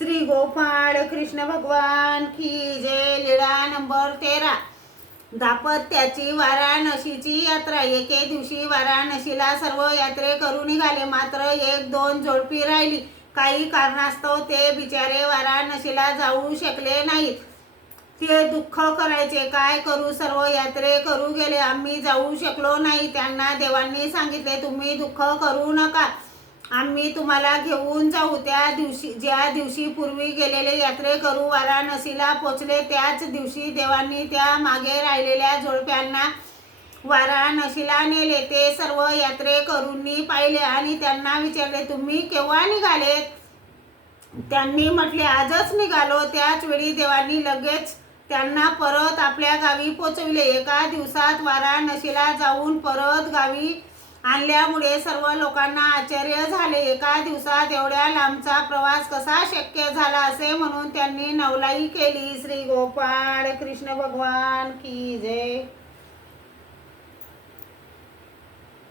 श्री गोपाळ कृष्ण भगवान की जय लीळा नंबर तेरा. दापत्याची वाराणसीची यात्रा. एके दिवशी वाराणसीला सर्व यात्रे करून निघाले. मात्र एक दोन जोडपी राहिली. काही कारणास्तव ते बिचारे वाराणसीला जाऊ शकले नाहीत. ते दुःख करायचे. काय करू? सर्व यात्रे करू गेले. आम्ही जाऊ शकलो नाही. त्यांना देवांनी सांगितले तुम्ही दुःख करू नका. आम्ही तुम्हाला घेऊन जाऊ. त्या दिवशी ज्या दिवशी पूर्वी गेलेले यात्रे करू वाराणसीला पोचले त्याच दिवशी देवांनी त्या मागे राहिलेल्या जोडप्यांना वाराणसीला नेले. ते सर्व यात्रे करूंनी पाहिले आणि त्यांना विचारले तुम्ही केव्हा निघालेत? त्यांनी म्हटले आजच निघालो. त्याच वेळी देवांनी लगेच त्यांना परत आपल्या गावी पोचविले एका दिवसात वाराणसीला जाऊन परत गावी आणल्यामुळे सर्व लोकांना आश्चर्य झाले. एका दिवसात एवढ्या लांबचा प्रवास कसा शक्य झाला असे म्हणून त्यांनी नवलाई केली. श्री गोपाळ कृष्ण भगवान की जय.